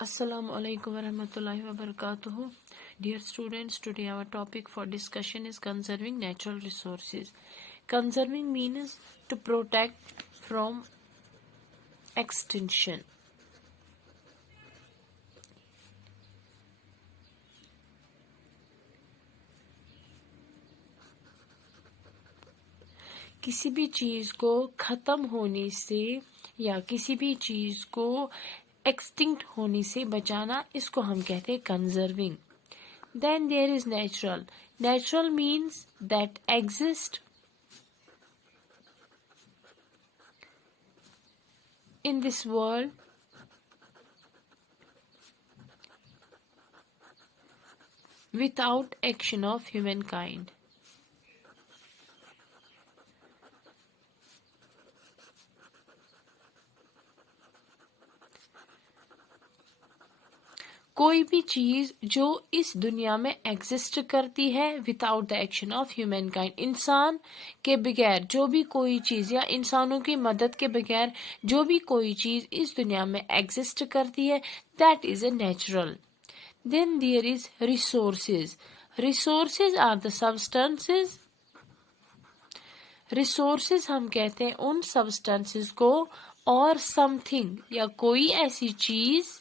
Assalamu alaikum warahmatullahi wabarakatuh. Dear students, today our topic for discussion is conserving natural resources. Conserving means to protect from extinction. किसी भी चीज को खत्म होने से या किसी भी चीज को एक्सटिंक्ट होने से बचाना, इसको हम कहते हैं conserving. Then there is natural. Natural means that exist in this world without action of humankind. कोई भी चीज जो इस दुनिया में एग्जिस्ट करती है without the action of human kind, इंसान के बगैर जो भी कोई चीज या इंसानों की मदद के बगैर जो भी कोई चीज इस दुनिया में एग्जिस्ट करती है, that is a natural. Then there is resources. Resources are the substances. Resources हम कहते हैं उन सब्सटेंसेज को और समथिंग या कोई ऐसी चीज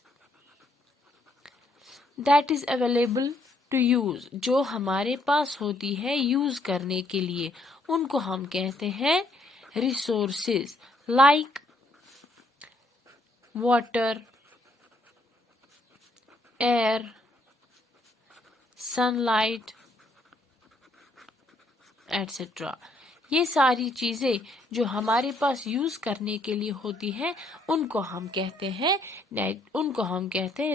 that is available to use, जो हमारे पास होती है यूज करने के लिए, उनको हम कहते हैं resources. Like water, air, sunlight etcetera. ये सारी चीजें जो हमारे पास यूज करने के लिए होती हैं, उनको हम कहते हैं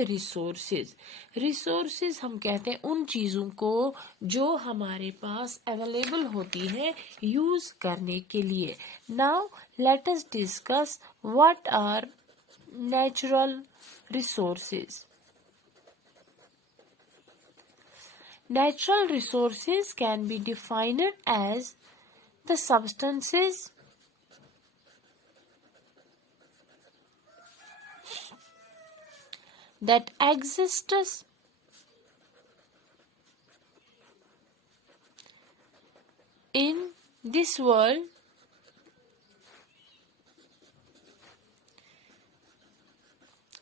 रिसोर्सेज. रिसोर्सेज हम कहते हैं उन चीजों को जो हमारे पास अवेलेबल होती है यूज करने के लिए. Now let us discuss what are natural resources. Natural resources can be defined as the substances that exist in this world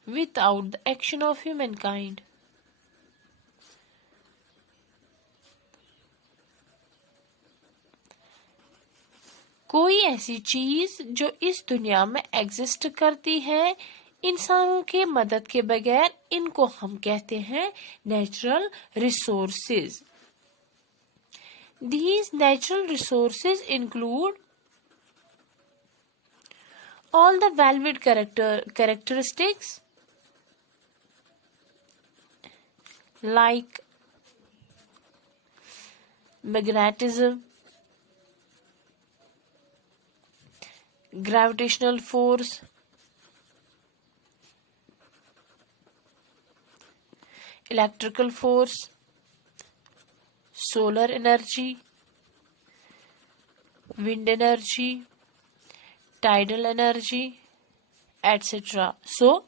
without the action of humankind. कोई ऐसी चीज जो इस दुनिया में एग्जिस्ट करती है इंसानों के मदद के बगैर, इनको हम कहते हैं natural resources. These natural resources include all the valued characteristics like magnetism, gravitational force, electrical force, solar energy, wind energy, tidal energy, etc. So,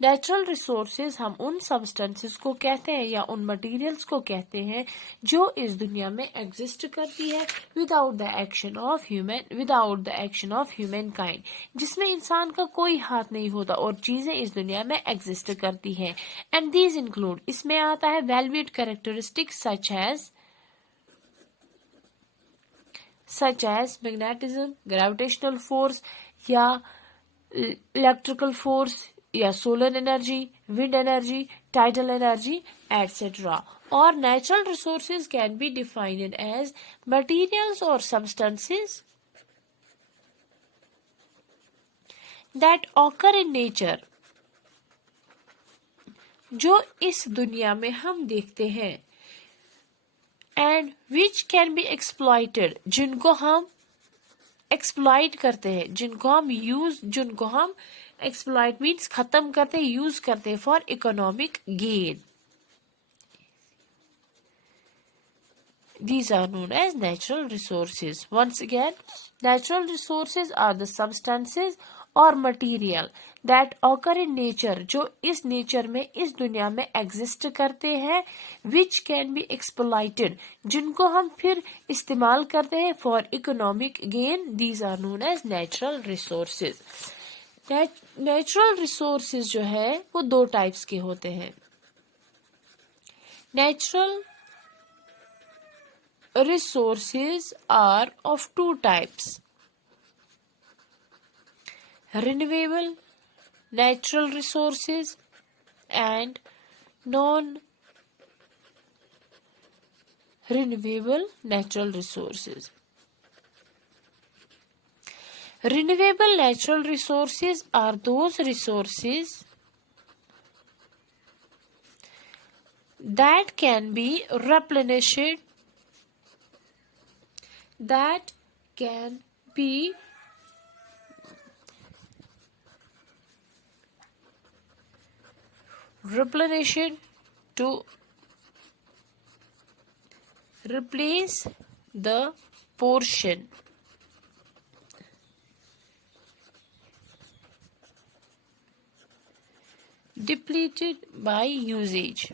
natural resources हम उन सब्सटेंसेस को कहते हैं या उन मटेरियल्स को कहते हैं जो इस दुनिया में एग्जिस्ट करती है without the action of human kind, जिसमें इंसान का कोई हाथ नहीं होता और चीजें इस दुनिया में एग्जिस्ट करती हैं. एंड दीज इंक्लूड, इसमें आता है valued characteristics such as magnetism, gravitational force या इलेक्ट्रिकल फोर्स या solar energy, wind energy, tidal energy etcetera. और natural resources can be defined as materials और substances that occur in nature, जो इस दुनिया में हम देखते हैं, and which can be exploited, जिनको हम एक्सप्लॉइट करते हैं, जिनको हम एक्सप्लॉइट मीन्स खत्म करते हैं, यूज करते हैं for economic gain. These are known as natural resources. Once again, natural resources are the substances or material that occur in nature, जो इस नेचर में, इस दुनिया में एग्जिस्ट करते हैं, विच कैन बी एक्सप्लॉइटेड, जिनको हम फिर इस्तेमाल करते हैं for economic gain, these are known as natural resources. Natural resources जो है वो दो टाइप्स के होते हैं। Natural resources are of two types: renewable natural resources and non-renewable natural resources. Renewable natural resources are those resources that can be replenished, that can be replenished to replace the portion depleted by usage.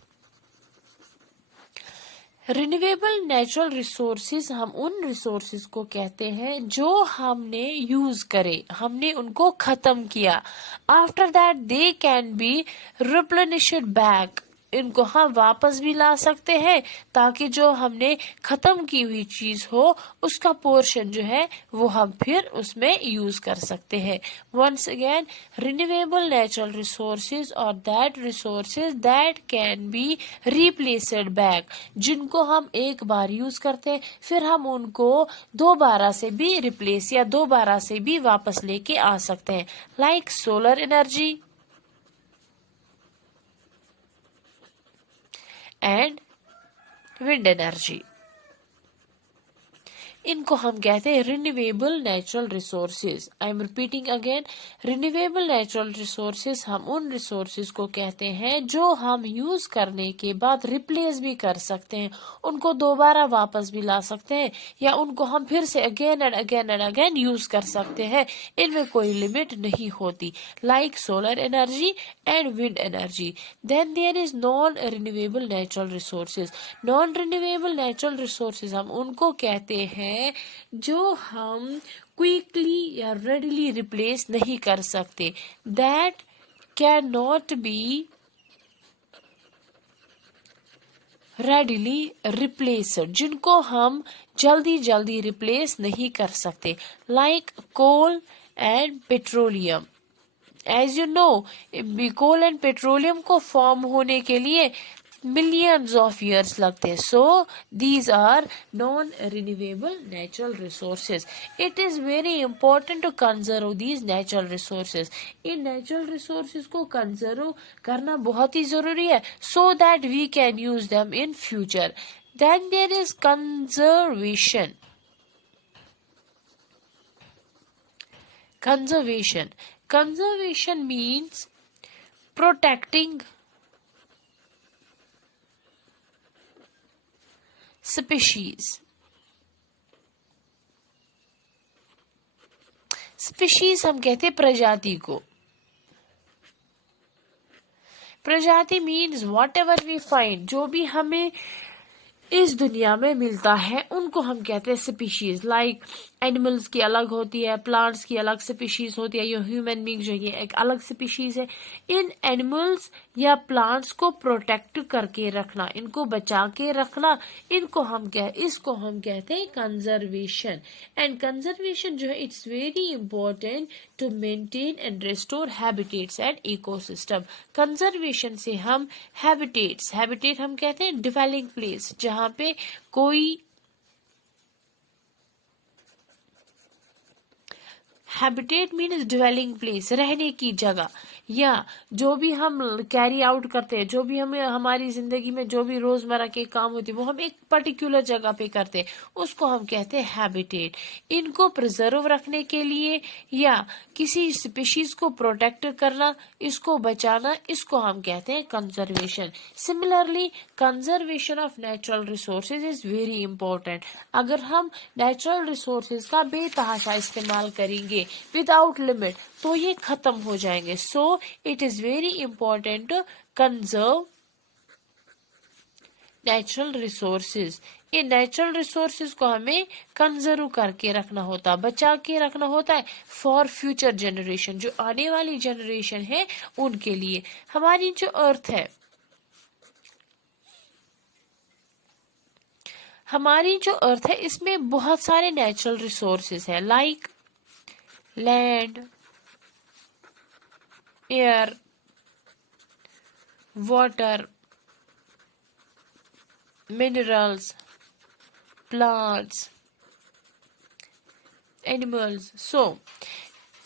Renewable natural resources हम उन रिसोर्सेज को कहते हैं जो हमने यूज करे, हमने उनको खत्म किया। After that they can be replenished back, इनको हम वापस भी ला सकते हैं ताकि जो हमने खत्म की हुई चीज हो उसका पोर्शन जो है वो हम फिर उसमें यूज कर सकते हैं। Once again, renewable natural resources और that resources that can be replaced back, जिनको हम एक बार यूज करते हैं फिर हम उनको दोबारा से भी रिप्लेस या दोबारा से भी वापस लेके आ सकते हैं। Like solar energy and wind energy, इनको हम कहते हैं renewable natural resources. I am repeating again, renewable natural resources हम उन रिसोर्सेज को कहते हैं जो हम यूज करने के बाद रिप्लेस भी कर सकते हैं, उनको दोबारा वापस भी ला सकते हैं या उनको हम फिर से again and again and again use कर सकते हैं, इनमें कोई लिमिट नहीं होती। Like solar energy and wind energy. Then there is non renewable natural resources. Non renewable natural resources हम उनको कहते हैं जो हम क्विकली या रेडिली रिप्लेस नहीं कर सकते, that can not be readily replaced, जिनको हम जल्दी जल्दी रिप्लेस नहीं कर सकते। Like coal and petroleum. As you know, coal and petroleum को फॉर्म होने के लिए millions of years लगते हैं। So these are non-renewable natural resources. It is very important to conserve these natural resources. In natural resources को conserve करना बहुत ही जरूरी है so that we can use them in future. Then there is conservation. Conservation means protecting species. Species हम कहते हैं प्रजाति को। प्रजाति means whatever we find, जो भी हमें इस दुनिया में मिलता है उनको हम कहते हैं स्पीशीज। लाइक एनिमल्स की अलग होती है, प्लांट्स की अलग स्पीशीज होती है, ये ह्यूमन बींग जो ये एक अलग स्पीशीज है। इन एनिमल्स या प्लांट्स को प्रोटेक्ट करके रखना, इनको बचा के रखना, इसको हम कहते हैं कंजर्वेशन। एंड कंजर्वेशन जो है it's very important to maintain and restore habitats and ecosystem. Conservation से हम हैबिटेट हम कहते हैं डिवेलिंग प्लेस, जहाँ पे कोई हैबिटेट मीन्स डिवेलिंग प्लेस, रहने की जगह, या जो भी हम कैरी आउट करते हैं, जो भी हमें हमारी जिंदगी में जो भी रोजमर्रा के काम होते हैं वो हम एक पर्टिकुलर जगह पे करते हैं, उसको हम कहते हैं हैबिटेट। इनको प्रिजर्व रखने के लिए या किसी स्पीशीज को प्रोटेक्ट करना, इसको बचाना, इसको हम कहते हैं conservation. Similarly conservation of natural resources is very important. अगर हम नेचुरल रिसोर्सेज का बेतहाशा इस्तेमाल करेंगे विदाउट लिमिट तो ये खत्म हो जाएंगे। सो So it is very important to conserve natural resources. ये नेचुरल रिसोर्सेज को हमें कंजर्व करके रखना होता, बचा के रखना होता है फॉर फ्यूचर जनरेशन, जो आने वाली जनरेशन है उनके लिए। हमारी जो अर्थ है, हमारी जो अर्थ है इसमें बहुत सारे नेचुरल रिसोर्सेज है, like land, air, water, minerals, plants, animals. So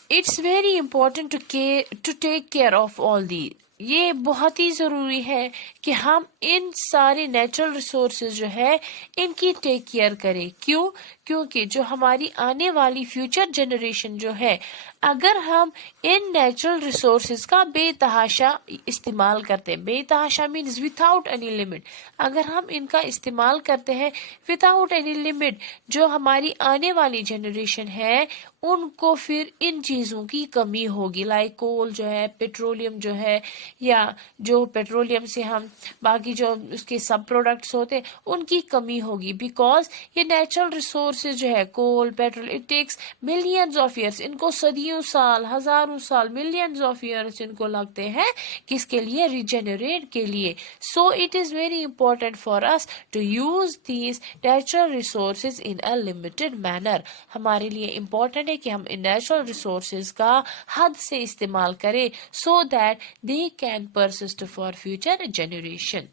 it's very important to take care of all these. ये बहुत ही ज़रूरी है कि हम इन सारे नेचुरल रिसोर्सेज जो है इनकी टेक केयर करें। क्यों? क्योंकि जो हमारी आने वाली फ्यूचर जनरेशन जो है, अगर हम इन नेचुरल रिसोर्सेज का बेतहाशा इस्तेमाल करते हैं, बेतहाशा मीन्स विदाउट एनी लिमिट, अगर हम इनका इस्तेमाल करते हैं विदाउट एनी लिमिट, जो हमारी आने वाली जनरेशन है उनको फिर इन चीज़ों की कमी होगी। लाइक कोल जो है, पेट्रोलियम जो है, या जो पेट्रोलियम से हम बाकी जो उसके सब प्रोडक्ट्स होते हैं उनकी कमी होगी। बिकॉज ये नेचुरल रिसोर्सेज जो है coal, petrol, it takes millions of years, इनको सदियों साल, हजारों साल, मिलियंस ऑफ ईयर्स इनको लगते हैं किसके लिए? रिजेनरेट के लिए। So it is very important for us to use these natural resources in a limited manner. हमारे लिए इंपॉर्टेंट है कि हम इन नेचुरल रिसोर्सेज का हद से इस्तेमाल करें, so that they can persist for future generation.